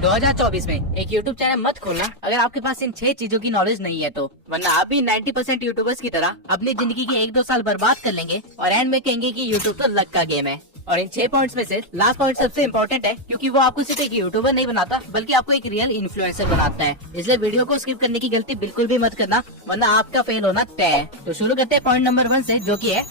2024 में एक YouTube channel मत खोलना अगर आपके पास इन 6 चीजों की नॉलेज नहीं है तो, वरना आप भी 90% यूट्यूबर्स की तरह अपनी जिंदगी के 1-2 साल बर्बाद कर लेंगे और एंड में कहेंगे कि यूट्यूब तो लक का गेम है। और इन 6 पॉइंट्स में से लास्ट पॉइंट सबसे इम्पोर्टेंट है, क्योंकि वो आपको सिर्फ एक यूट्यूबर नहीं बनाता बल्कि आपको एक रियल इन्फ्लुएंसर बनाता है। इसलिए वीडियो को स्किप करने की गलती बिल्कुल भी मत करना, वरना आपका फेल होना तय है। तो शुरू करते हैं पॉइंट नंबर 1 से, जो की है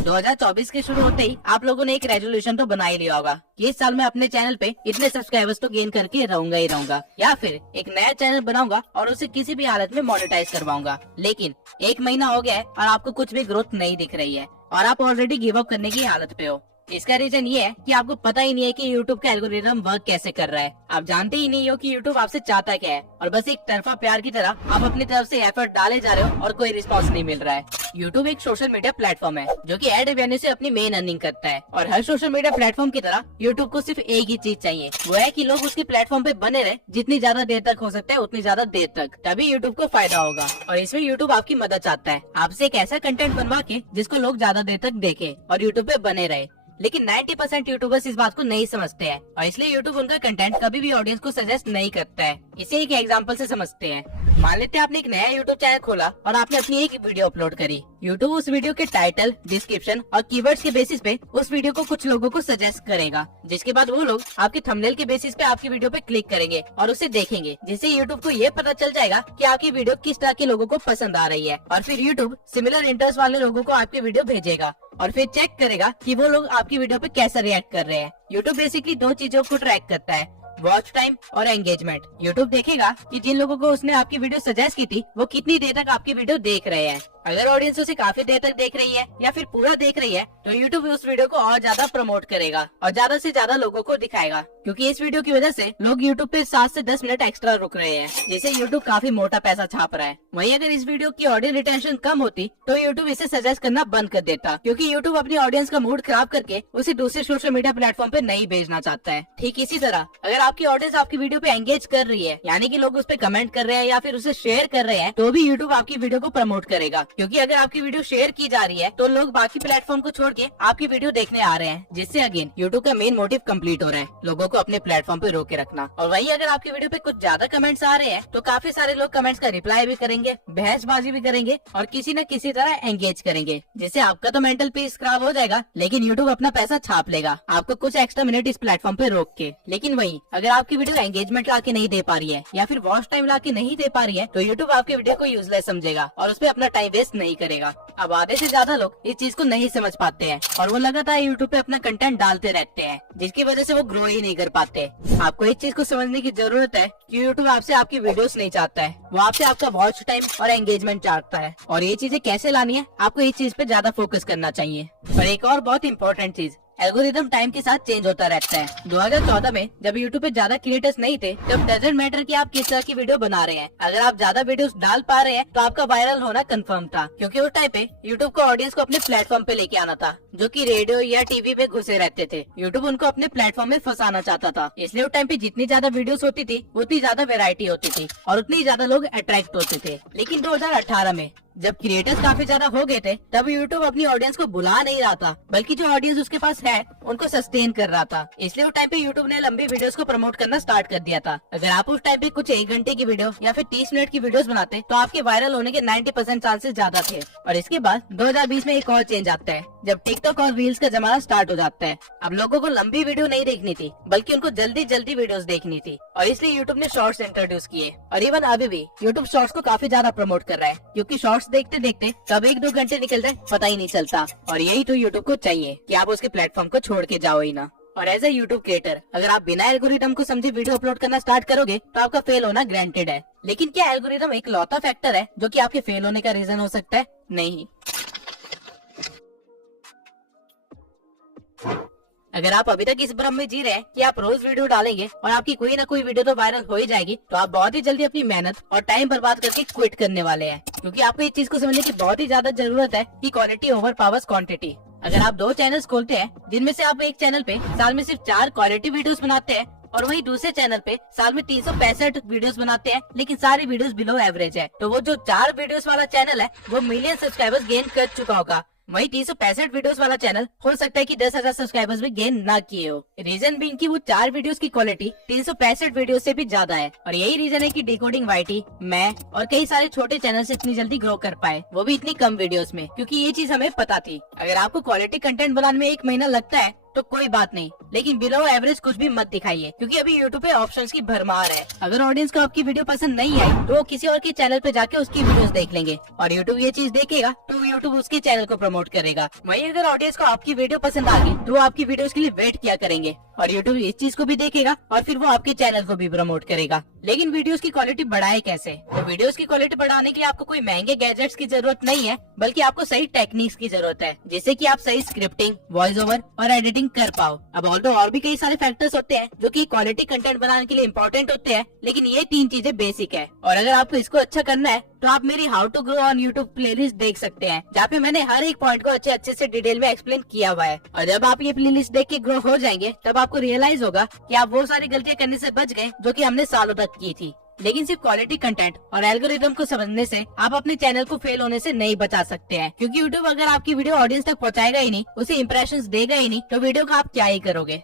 2024 के शुरू होते ही आप लोगों ने एक रेजोल्यूशन तो बना ही लिया होगा कि इस साल मैं अपने चैनल पे इतने सब्सक्राइबर्स तो गेन करके रहूंगा ही रहूंगा, या फिर एक नया चैनल बनाऊंगा और उसे किसी भी हालत में मोनेटाइज करवाऊंगा। लेकिन 1 महीना हो गया है और आपको कुछ भी ग्रोथ नहीं दिख रही है और आप ऑलरेडी गिव अप करने की हालत पे हो। इसका रीजन ये है कि आपको पता ही नहीं है कि YouTube का एल्गोरिदम वर्क कैसे कर रहा है। आप जानते ही नहीं हो कि YouTube आपसे चाहता क्या है और बस एक तरफा प्यार की तरह आप अपनी तरफ से एफर्ट डाले जा रहे हो और कोई रिस्पांस नहीं मिल रहा है। YouTube एक सोशल मीडिया प्लेटफॉर्म है जो कि एड रेवेन्यू से अपनी मेन अर्निंग करता है, और हर सोशल मीडिया प्लेटफॉर्म की तरह YouTube को सिर्फ एक ही चीज चाहिए, वो है कि लोग उसके प्लेटफॉर्म पे बने रहे जितनी ज्यादा देर तक हो सकता है उतनी ज्यादा देर तक, तभी YouTube को फायदा होगा। और इसमें YouTube आपकी मदद चाहता है, आपसे एक ऐसा कंटेंट बनवा के जिसको लोग ज्यादा देर तक देखे और YouTube पे बने रहे। लेकिन 90% यूट्यूबर्स इस बात को नहीं समझते हैं और इसलिए यूट्यूब उनका कंटेंट कभी भी ऑडियंस को सजेस्ट नहीं करता है। इसे एक एग्जांपल से समझते हैं। मान लेते हैं आपने एक नया यूट्यूब चैनल खोला और आपने अपनी एक वीडियो अपलोड करी। यूट्यूब उस वीडियो के टाइटल, डिस्क्रिप्शन और कीवर्ड्स के बेसिस पे उस वीडियो को कुछ लोगों को सजेस्ट करेगा, जिसके बाद वो लोग आपके थंबनेल के बेसिस पे आपकी वीडियो पे क्लिक करेंगे और उसे देखेंगे, जिससे यूट्यूब को ये पता चल जाएगा कि आपकी वीडियो किस तरह के लोगों को पसंद आ रही है। और फिर यूट्यूब सिमिलर इंटरेस्ट वाले लोगों को आपकी वीडियो भेजेगा और फिर चेक करेगा कि वो लोग आपकी वीडियो पे कैसा रिएक्ट कर रहे हैं। यूट्यूब बेसिकली 2 चीजों को ट्रैक करता है, वॉच टाइम और एंगेजमेंट। यूट्यूब देखेगा कि जिन लोगों को उसने आपकी वीडियो सजेस्ट की थी वो कितनी देर तक आपकी वीडियो देख रहे हैं। अगर ऑडियंस उसे काफी देर तक देख रही है या फिर पूरा देख रही है तो यूट्यूब उस वीडियो को और ज्यादा प्रमोट करेगा और ज्यादा से ज्यादा लोगों को दिखाएगा, क्योंकि इस वीडियो की वजह से लोग यूट्यूब पे 7 से 10 मिनट एक्स्ट्रा रुक रहे हैं, जिससे यूट्यूब काफी मोटा पैसा छाप रहा है। वहीं अगर इस वीडियो की ऑडियंस रिटेंशन कम होती तो यूट्यूब इसे सजेस्ट करना बंद कर देता, क्योंकि यूट्यूब अपनी ऑडियंस का मूड खराब करके उसे दूसरे सोशल मीडिया प्लेटफॉर्म पे नहीं भेजना चाहता है। ठीक इसी तरह अगर आपकी ऑडियंस आपकी वीडियो पे एंगेज कर रही है, यानी कि लोग उस पे कमेंट कर रहे हैं या फिर उसे शेयर कर रहे हैं, तो भी यूट्यूब आपकी वीडियो को प्रमोट करेगा, क्योंकि अगर आपकी वीडियो शेयर की जा रही है तो लोग बाकी प्लेटफॉर्म को छोड़ के आपकी वीडियो देखने आ रहे हैं, जिससे अगेन यूट्यूब का मेन मोटिव कंप्लीट हो रहा है, लोगों को अपने प्लेटफॉर्म पे रोके रखना। और वहीं अगर आपकी वीडियो पे कुछ ज्यादा कमेंट्स आ रहे हैं तो काफी सारे लोग कमेंट्स का रिप्लाई भी करेंगे, बहसबाजी भी करेंगे और किसी न किसी तरह एंगेज करेंगे, जिससे आपका तो मेंटल पीस खराब हो जाएगा, लेकिन यूट्यूब अपना पैसा छाप लेगा आपको कुछ एक्स्ट्रा मिनट इस प्लेटफॉर्म पे रोक के। लेकिन वहीं अगर आपकी वीडियो एंगेजमेंट ला के नहीं दे पा रही है या फिर वॉच टाइम ला के नहीं दे पा रही है तो यूट्यूब आपकी वीडियो को यूजलेस समझेगा और उस पर अपना टाइम वेस्ट नहीं करेगा। अब आधे से ज्यादा लोग इस चीज को नहीं समझ पाते हैं और वो लगातार यूट्यूब पे अपना कंटेंट डालते रहते हैं, जिसकी वजह से वो ग्रो ही नहीं कर पाते। आपको एक चीज को समझने की जरूरत है कि यूट्यूब आपसे आपकी वीडियोस नहीं चाहता है, वो आपसे आपका वॉच टाइम और एंगेजमेंट चाहता है। और ये चीजें कैसे लानी है, आपको इस चीज पे ज्यादा फोकस करना चाहिए। और एक और बहुत इंपॉर्टेंट चीज, एल्गोरिदम टाइम के साथ चेंज होता रहता है। 2014 में जब यूट्यूब पे ज्यादा क्रिएटर्स नहीं थे तब डजंट मैटर कि आप किस तरह की वीडियो बना रहे हैं, अगर आप ज्यादा वीडियोस डाल पा रहे हैं तो आपका वायरल होना कंफर्म था, क्योंकि उस टाइम पे यूट्यूब को ऑडियंस को अपने प्लेटफॉर्म पे लेके आना था, जो कि रेडियो या टीवी पे घुसे रहते थे। यूट्यूब उनको अपने प्लेटफॉर्म में फंसाना चाहता था, इसलिए उस टाइम पे जितनी ज्यादा वीडियोस होती थी उतनी ज्यादा वेरायटी होती थी और उतनी ज्यादा लोग अट्रैक्ट होते थे। लेकिन 2018 में जब क्रिएटर्स काफी ज्यादा हो गए थे तब यूट्यूब अपनी ऑडियंस को बुला नहीं रहा था, बल्कि जो ऑडियंस उसके पास है उनको सस्टेन कर रहा था। इसलिए उस टाइम पे यूट्यूब ने लंबी वीडियोस को प्रमोट करना स्टार्ट कर दिया था। अगर आप उस टाइम पे कुछ 1 घंटे की वीडियो या फिर 30 मिनट की वीडियोस बनाते तो आपके वायरल होने के 90% चांसेस ज्यादा थे। और इसके बाद 2020 में एक और चेंज आता है जब टिकटॉक और रील्स का जमाना स्टार्ट हो जाता है। अब लोगों को लंबी वीडियो नहीं देखनी थी, बल्कि उनको जल्दी जल्दी वीडियोस देखनी थी, और इसलिए यूट्यूब ने शॉर्ट्स इंट्रोड्यूस किए। और इवन अभी भी यूट्यूब शॉर्ट्स को काफी ज्यादा प्रमोट कर रहा है, क्योंकि शॉर्ट्स देखते देखते कब 1-2 घंटे निकल जाए पता ही नहीं चलता। और यही तो यूट्यूब को चाहिए कि आप उसके प्लेटफॉर्म को छोड़ के जाओ ही ना। और एज ए यूट्यूब क्रिएटर अगर आप बिना एल्गोरिदम को समझे वीडियो अपलोड करना स्टार्ट करोगे तो आपका फेल होना ग्रांटेड है। लेकिन क्या एल्गोरिदम एक लौता फैक्टर है जो कि आपके फेल होने का रीजन हो सकता है? नहीं। अगर आप अभी तक इस भ्रम में जी रहे हैं कि आप रोज वीडियो डालेंगे और आपकी कोई ना कोई वीडियो तो वायरल हो ही जाएगी, तो आप बहुत ही जल्दी अपनी मेहनत और टाइम बर्बाद करके क्विट करने वाले हैं, क्योंकि आपको इस चीज को समझने की बहुत ही ज्यादा जरूरत है कि क्वालिटी ओवर पावर्स क्वांटिटी। अगर आप 2 चैनल्स खोलते हैं जिनमें से आप एक चैनल पे साल में सिर्फ 4 क्वालिटी वीडियोस बनाते हैं और वही दूसरे चैनल पे साल में 365 वीडियोस बनाते हैं, लेकिन सारी वीडियोस बिलो एवरेज है, तो वो जो 4 वीडियोस वाला चैनल है वो मिलियन सब्सक्राइबर्स गेन कर चुका होगा, वही 365 वीडियोस वाला चैनल हो सकता है कि 10,000 सब्सक्राइबर्स भी गेन ना किए हो। रीजन बीइंग कि वो 4 वीडियोस की क्वालिटी 365 वीडियो से भी ज्यादा है और यही रीजन है कि डिकोडिंग वाईटी, मैं और कई सारे छोटे चैनल से इतनी जल्दी ग्रो कर पाए, वो भी इतनी कम वीडियोस में, क्योंकि ये चीज हमें पता थी। अगर आपको क्वालिटी कंटेंट बनाने में 1 महीना लगता है तो कोई बात नहीं, लेकिन बिलो एवरेज कुछ भी मत दिखाइए, क्योंकि अभी यूट्यूब पे ऑप्शंस की भरमार है। अगर ऑडियंस को आपकी वीडियो पसंद नहीं आई तो वो किसी और के चैनल पे जाके उसकी वीडियोस देख लेंगे और यूट्यूब ये चीज देखेगा तो यूट्यूब उसके चैनल को प्रमोट करेगा। वहीं अगर ऑडियंस को आपकी वीडियो पसंद आ गई तो वो आपकी वीडियोस के लिए वेट किया करेंगे और यूट्यूब इस चीज को भी देखेगा और फिर वो आपके चैनल को भी प्रमोट करेगा। लेकिन वीडियोस की क्वालिटी बढ़ाए कैसे? तो वीडियोस की क्वालिटी बढ़ाने के लिए आपको कोई महंगे गैजेट्स की जरूरत नहीं है, बल्कि आपको सही टेक्निक्स की जरूरत है, जिससे कि आप सही स्क्रिप्टिंग, वॉइस ओवर और एडिटिंग कर पाओ। अब ऑल्दो और भी कई सारे फैक्टर्स होते हैं जो कि क्वालिटी कंटेंट बनाने के लिए इम्पोर्टेंट होते हैं, लेकिन ये 3 चीजें बेसिक है। और अगर आपको इसको अच्छा करना है तो आप मेरी how to grow on YouTube playlist देख सकते हैं, जहाँ पे मैंने हर एक पॉइंट को अच्छे से डिटेल में एक्सप्लेन किया हुआ है। और जब आप ये प्लेलिस्ट देख के ग्रो हो जाएंगे तब आपको रियलाइज होगा कि आप वो सारी गलतियां करने से बच गए जो कि हमने सालों तक की थी। लेकिन सिर्फ क्वालिटी कंटेंट और एल्गोरिदम को समझने से आप अपने चैनल को फेल होने से नहीं बचा सकते हैं, क्योंकि यूट्यूब अगर आपकी वीडियो ऑडियंस तक पहुंचाएगा ही नहीं, उसे इंप्रेशंस देगा ही नहीं, तो वीडियो का आप क्या ही करोगे।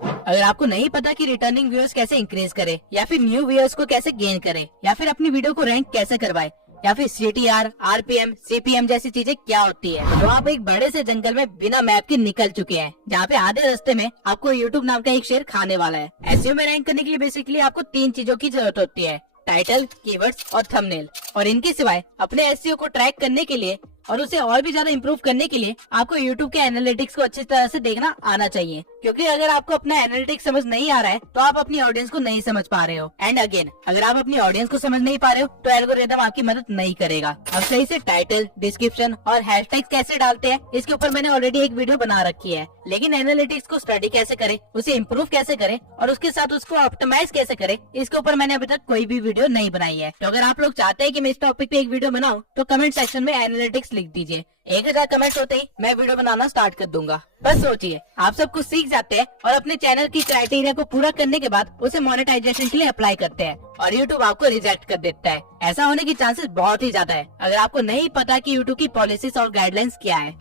अगर आपको नहीं पता कि रिटर्निंग व्यूअर्स कैसे इंक्रीज करे, या फिर न्यू व्यूअर्स को कैसे गेन करे, या फिर अपनी वीडियो को रैंक कैसे करवाए, या फिर CTR, RPM, CPM जैसी चीजें क्या होती है, तो आप एक बड़े से जंगल में बिना मैप के निकल चुके हैं, जहाँ पे आधे रास्ते में आपको YouTube नाम का एक शेर खाने वाला है। SEO में रैंक करने के लिए बेसिकली आपको 3 चीजों की जरूरत होती है: टाइटल, कीवर्ड्स और थंबनेल। और इनके सिवाय अपने SEO को ट्रैक करने के लिए और उसे और भी ज्यादा इम्प्रूव करने के लिए आपको YouTube के एनालिटिक्स को अच्छी तरह से देखना आना चाहिए, क्योंकि अगर आपको अपना एनालिटिक्स समझ नहीं आ रहा है तो आप अपनी ऑडियंस को नहीं समझ पा रहे हो। एंड अगेन, अगर आप अपनी ऑडियंस को समझ नहीं पा रहे हो तो एल्गोरिदम आपकी मदद नहीं करेगा। अब सही से टाइटल, डिस्क्रिप्शन और हैशटैग्स कैसे डालते हैं, इसके ऊपर मैंने ऑलरेडी एक वीडियो बना रखी है। लेकिन एनालिटिक्स को स्टडी कैसे करें, उसे इम्प्रूव कैसे करें और उसके साथ उसको ऑप्टिमाइज कैसे करें, इसके ऊपर मैंने अभी तक कोई भी वीडियो नहीं बनाई है। तो अगर आप लोग चाहते हैं कि मैं इस टॉपिक पे एक वीडियो बनाऊं तो कमेंट सेक्शन में एनालिटिक्स लिख दीजिए। 1000 कमेंट होते ही मैं वीडियो बनाना स्टार्ट कर दूंगा। बस सोचिए, आप सब कुछ सीख जाते हैं और अपने चैनल की क्राइटेरिया को पूरा करने के बाद उसे मोनेटाइजेशन के लिए अप्लाई करते हैं और YouTube आपको रिजेक्ट कर देता है। ऐसा होने की चांसेस बहुत ही ज्यादा है अगर आपको नहीं पता कि YouTube की पॉलिसीज और गाइडलाइंस क्या है।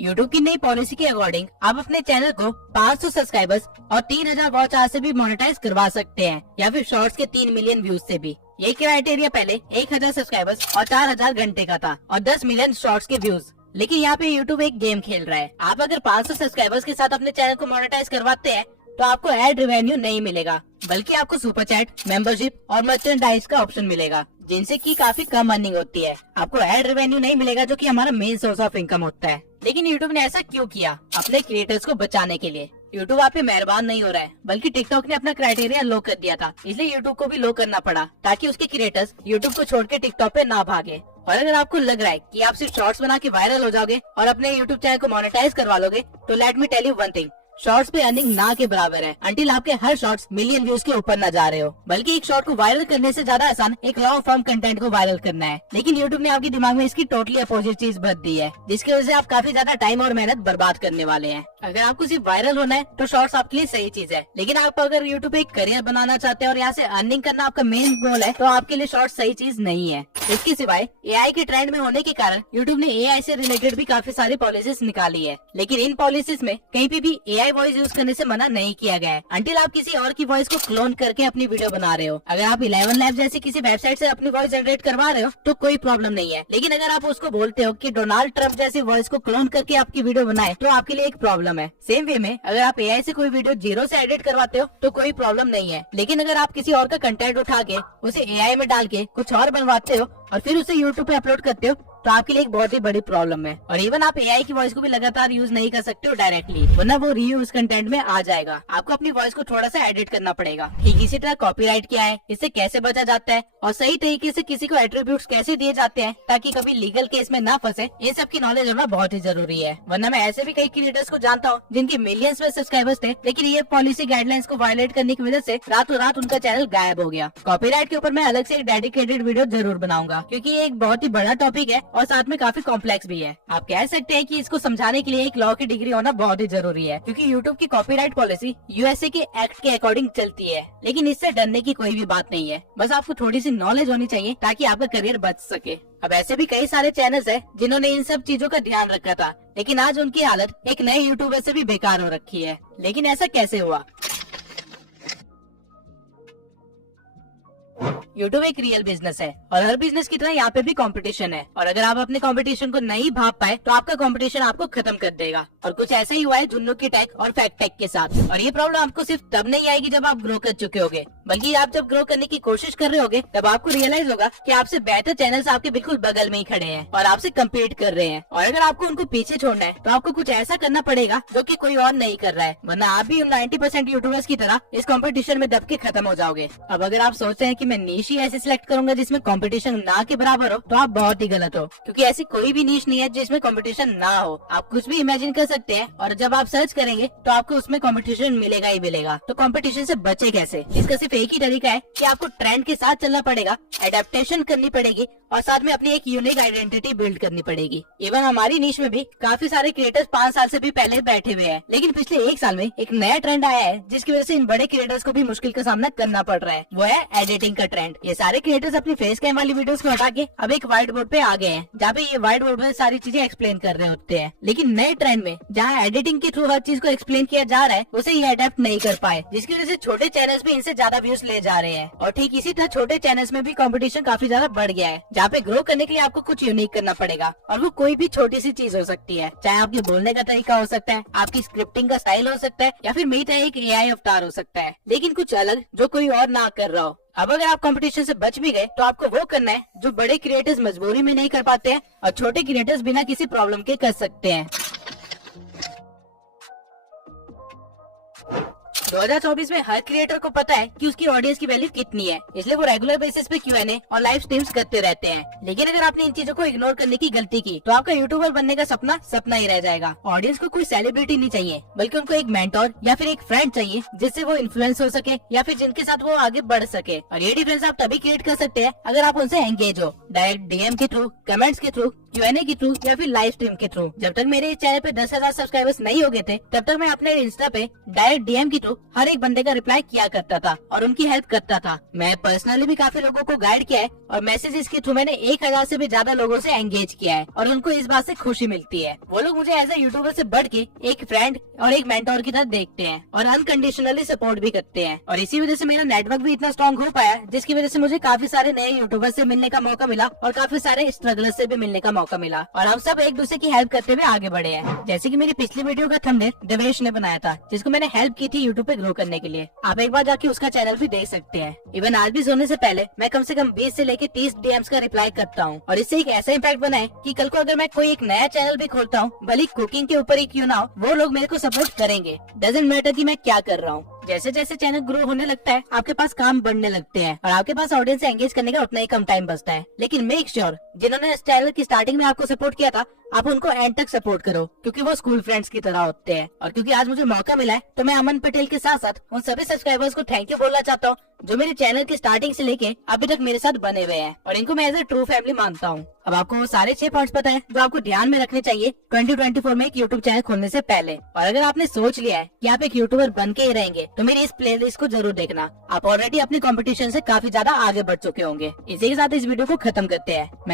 YouTube की नई पॉलिसी के अकॉर्डिंग आप अपने चैनल को 500 सब्सक्राइबर्स और 3000 वॉच आवर से भी मोनेटाइज करवा सकते हैं, या फिर शॉर्ट्स के 3 मिलियन व्यूज से भी। ये क्राइटेरिया पहले 1000 सब्सक्राइबर्स और 4000 घंटे का था और 10 मिलियन शॉर्ट्स के व्यूज। लेकिन यहाँ पे YouTube एक गेम खेल रहा है। आप अगर 500 सब्सक्राइबर्स के साथ अपने चैनल को मोनेटाइज करवाते हैं तो आपको एड रेवेन्यू नहीं मिलेगा, बल्कि आपको सुपर चैट, मेंबरशिप और मर्चेंडाइज का ऑप्शन मिलेगा, जिनसे की काफी कम अर्निंग होती है। आपको एड रेवेन्यू नहीं मिलेगा, जो कि हमारा मेन सोर्स ऑफ इनकम होता है। लेकिन YouTube ने ऐसा क्यों किया? अपने क्रिएटर्स को बचाने के लिए। YouTube आप पे मेहरबान नहीं हो रहा है, बल्कि टिकटॉक ने अपना क्राइटेरिया लो कर दिया था, इसलिए YouTube को भी लो करना पड़ा, ताकि उसके क्रिएटर्स YouTube को छोड़ के टिकटॉक पे ना भागे। और अगर आपको लग रहा है कि आप सिर्फ शॉर्ट्स बना के वायरल हो जाओगे और अपने YouTube चैनल को मोनेटाइज करवा लोगे, तो let me tell you one thing, shorts पे अर्निंग ना के बराबर है, अंटिल आपके हर शॉर्ट्स मिलियन व्यूज के ऊपर न जा रहे हो। बल्कि एक शॉर्ट को वायरल करने से ज्यादा आसान एक लॉन्ग फॉर्म कंटेंट को वायरल करना है। लेकिन YouTube ने आपके दिमाग में इसकी टोटली अपोजिट चीज भर दी है, जिसकी वजह से आप काफी ज्यादा टाइम और मेहनत बर्बाद करने वाले हैं। अगर आपको सिर्फ वायरल होना है तो शॉर्ट्स आपके लिए सही चीज है, लेकिन आप अगर YouTube पे एक करियर बनाना चाहते हैं और यहाँ से अर्निंग करना आपका मेन गोल है, तो आपके लिए शॉर्ट्स सही चीज नहीं है। इसके सिवाय AI के ट्रेंड में होने के कारण YouTube ने AI से रिलेटेड भी काफी सारी पॉलिसीज निकाली है, लेकिन इन पॉलिसीज में कहीं पे भी AI वॉइस यूज करने से मना नहीं किया गया है, अंटिल आप किसी और की वॉइस को क्लोन करके अपनी वीडियो बना रहे हो। अगर आप 11 लैब जैसी किसी वेबसाइट से अपनी वॉइस जनरेट करवा रहे हो तो कोई प्रॉब्लम नहीं है, लेकिन अगर आप उसको बोलते हो कि डोनाल्ड ट्रम्प जैसी वॉइस को क्लोन करके आपकी वीडियो बनाए, तो आपके लिए एक प्रॉब्लम है। सेम वे में अगर आप AI से कोई वीडियो 0 से एडिट करवाते हो तो कोई प्रॉब्लम नहीं है, लेकिन अगर आप किसी और का कंटेंट उठा के उसे AI में डाल के कुछ और बनवाते हो और फिर उसे YouTube पे अपलोड करते हो, तो आपके लिए एक बहुत ही बड़ी प्रॉब्लम है। और इवन आप AI की वॉइस को भी लगातार यूज नहीं कर सकते हो डायरेक्टली, वरना वो रीयूज कंटेंट में आ जाएगा। आपको अपनी वॉइस को थोड़ा सा एडिट करना पड़ेगा। ठीक इसी तरह कॉपीराइट क्या है, इससे कैसे बचा जाता है और सही तरीके से किसी को एट्रीब्यूट्स कैसे दिए जाते हैं ताकि कभी लीगल केस में ना फंसे, ये सब की नॉलेज होना बहुत ही जरूरी है। वरना मैं ऐसे भी कई क्रिएटर्स को जानता हूँ जिनके मिलियंस में सब्सक्राइबर्स थे, लेकिन ये पॉलिसी गाइडलाइंस को वायलेट करने की वजह से रातों रात उनका चैनल गायब हो गया। कॉपीराइट के ऊपर मैं अलग से एक डेडिकेटेड वीडियो जरूर बनाऊंगा, क्योंकि ये एक बहुत ही बड़ा टॉपिक है और साथ में काफी कॉम्प्लेक्स भी है। आप कह सकते हैं कि इसको समझाने के लिए एक लॉ की डिग्री होना बहुत ही जरूरी है, क्योंकि यूट्यूब की कॉपीराइट पॉलिसी यूएसए के एक्ट के अकॉर्डिंग चलती है। लेकिन इससे डरने की कोई भी बात नहीं है, बस आपको थोड़ी सी नॉलेज होनी चाहिए ताकि आपका करियर बच सके। अब ऐसे भी कई सारे चैनल्स हैं जिन्होंने इन सब चीजों का ध्यान रखा था, लेकिन आज उनकी हालत एक नए यूट्यूबर से भी बेकार हो रखी है। लेकिन ऐसा कैसे हुआ? यूट्यूब एक रियल बिजनेस है और हर बिजनेस की तरह यहाँ पे भी कंपटीशन है, और अगर आप अपने कंपटीशन को नहीं भाप पाए तो आपका कंपटीशन आपको खत्म कर देगा। और कुछ ऐसा ही हुआ है जुन्नू की टेक और फैक्ट टेक के साथ। और ये प्रॉब्लम आपको सिर्फ तब नहीं आएगी जब आप ग्रो कर चुके होगे, बल्कि आप जब ग्रो करने की कोशिश कर रहे होगे तब आपको रियलाइज होगा कि आपसे बेहतर चैनल्स आपके बिल्कुल बगल में ही खड़े हैं और आपसे कम्पीट कर रहे हैं। और अगर आपको उनको पीछे छोड़ना है तो आपको कुछ ऐसा करना पड़ेगा जो कि कोई और नहीं कर रहा है, वरना आप भी 90% यूट्यूबर्स की तरह इस कंपटीशन में दब के खत्म हो जाओगे। अब अगर आप सोचते हैं कि मैं नीश ही ऐसे सिलेक्ट करूंगा जिसमें कंपटीशन ना के बराबर हो, तो आप बहुत ही गलत हो, क्योंकि ऐसी कोई भी नीश नहीं है जिसमें कंपटीशन ना हो। आप कुछ भी इमेजिन कर सकते हैं और जब आप सर्च करेंगे तो आपको उसमें कंपटीशन मिलेगा ही मिलेगा। तो कंपटीशन से बचे कैसे? इसका सिर्फ एक ही तरीका है कि आपको ट्रेंड के साथ चलना पड़ेगा, एडेप्टेशन करनी पड़ेगी और साथ में अपनी एक यूनिक आइडेंटिटी बिल्ड करनी पड़ेगी। इवन हमारी नीश में भी काफी सारे क्रिएटर्स 5 साल से भी पहले बैठे हुए हैं, लेकिन पिछले 1 साल में एक नया ट्रेंड आया है जिसकी वजह से इन बड़े क्रिएटर्स को भी मुश्किल का सामना करना पड़ रहा है। वो है एडिटिंग का ट्रेंड। ये सारे क्रिएटर्स अपनी फेस कैम वाली वीडियोस को हटा के अब एक व्हाइट बोर्ड पे आ गए हैं, जहाँ पे ये व्हाइट बोर्ड में सारी चीजें एक्सप्लेन कर रहे होते हैं। लेकिन नए ट्रेंड में जहाँ एडिटिंग के थ्रू हर चीज को एक्सप्लेन किया जा रहा है, उसे ये अडेप्ट नहीं कर पाए, जिसकी वजह से छोटे चैनल्स भी इनसे ज्यादा व्यूज ले जा रहे हैं। और ठीक इसी तरह छोटे चैनल्स में भी कंपटीशन काफी ज्यादा बढ़ गया है, जहाँ पे ग्रो करने के लिए आपको कुछ यूनिक करना पड़ेगा। और वो कोई भी छोटी सी चीज हो सकती है, चाहे आपके बोलने का तरीका हो सकता है, आपकी स्क्रिप्टिंग का स्टाइल हो सकता है, या फिर मेरा एक एआई अवतार हो सकता है, लेकिन कुछ अलग जो कोई और ना कर रहा हो। अब अगर आप कंपटीशन से बच भी गए तो आपको वो करना है जो बड़े क्रिएटर्स मजबूरी में नहीं कर पाते हैं और छोटे क्रिएटर्स बिना किसी प्रॉब्लम के कर सकते हैं। 2024 में हर क्रिएटर को पता है कि उसकी ऑडियंस की वैल्यू कितनी है, इसलिए वो रेगुलर बेसिस पे Q&A और लाइव स्ट्रीम्स करते रहते हैं। लेकिन अगर आपने इन चीजों को इग्नोर करने की गलती की तो आपका यूट्यूबर बनने का सपना सपना ही रह जाएगा। ऑडियंस को कोई सेलिब्रिटी नहीं चाहिए, बल्कि उनको एक मेंटोर या फिर एक फ्रेंड चाहिए जिससे वो इन्फ्लुएंस हो सके या फिर जिनके साथ वो आगे बढ़ सके। और ये डिफरेंस आप तभी क्रिएट कर सकते हैं अगर आप उनसे एंगेज हो, डायरेक्ट डीएम के थ्रू, कमेंट्स के थ्रू, Q&A के थ्रू या फिर लाइव स्ट्रीम के थ्रू। जब तक मेरे इस चैनल पे 10,000 सब्सक्राइबर्स नहीं हो गए थे, तब तक मैं अपने इंस्टा पे डायरेक्ट डीएम के थ्रू हर एक बंदे का रिप्लाई किया करता था और उनकी हेल्प करता था। मैं पर्सनली भी काफी लोगों को गाइड किया है और मैसेजेस के थ्रू मैंने 1000 से भी ज्यादा लोगों से एंगेज किया है और उनको इस बात से खुशी मिलती है। वो लोग मुझे एज ए यूट्यूबर से बढ़ के एक फ्रेंड और एक मेंटोर की तरह देखते हैं और अनकंडीशनली सपोर्ट भी करते हैं। और इसी वजह से मेरा नेटवर्क भी इतना स्ट्रॉन्ग हो पाया, जिसकी वजह से मुझे काफी सारे नए यूट्यूबर से मिलने का मौका मिला और काफी सारे स्ट्रगलर से भी मिलने का मौका मिला। और हम सब एक दूसरे की हेल्प करते हुए आगे बढ़े हैं। जैसे कि मेरी पिछली वीडियो का थंबनेल देवेश ने बनाया था, जिसको मैंने हेल्प की थी यूट्यूब पे ग्रो करने के लिए। आप एक बार जाके उसका चैनल भी देख सकते हैं। इवन आज भी सोने से पहले मैं कम से कम 20 से लेके 30 डीएम्स का रिप्लाई करता हूँ और इससे एक ऐसा इम्पैक्ट बना है कि कल को अगर मैं कोई एक नया चैनल भी खोलता हूँ, भले कुकिंग के ऊपर ही क्यों ना हो, वो लोग मेरे को सपोर्ट करेंगे। डजंट मैटर कि मैं क्या कर रहा हूँ। जैसे जैसे चैनल ग्रो होने लगता है, आपके पास काम बढ़ने लगते हैं और आपके पास ऑडियंस से एंगेज करने का उतना ही कम टाइम बचता है। लेकिन मेक श्योर जिन्होंने इस चैनल की स्टार्टिंग में आपको सपोर्ट किया था, आप उनको एंड तक सपोर्ट करो, क्योंकि वो स्कूल फ्रेंड्स की तरह होते हैं। और क्योंकि आज मुझे मौका मिला है, तो मैं अमन पटेल के साथ साथ उन सभी सब्सक्राइबर्स को थैंक यू बोलना चाहता हूँ जो मेरे चैनल की स्टार्टिंग से लेके अभी तक मेरे साथ बने हुए हैं, और इनको मैं एज ए ट्रू फैमिली मानता हूँ। अब आपको वो सारे 6 पॉइंट्स पता है जो आपको ध्यान में रखने चाहिए 2024 में एक यूट्यूब चैनल खोलने से पहले। और अगर आपने सोच लिया है कि आप एक यूट्यूबर बन के ही रहेंगे, तो मेरी इस प्लेलिस्ट को जरूर देखना। आप ऑलरेडी अपने कंपटीशन से काफी ज्यादा आगे बढ़ चुके होंगे। इसी के साथ इस वीडियो को खत्म करते हैं। मैं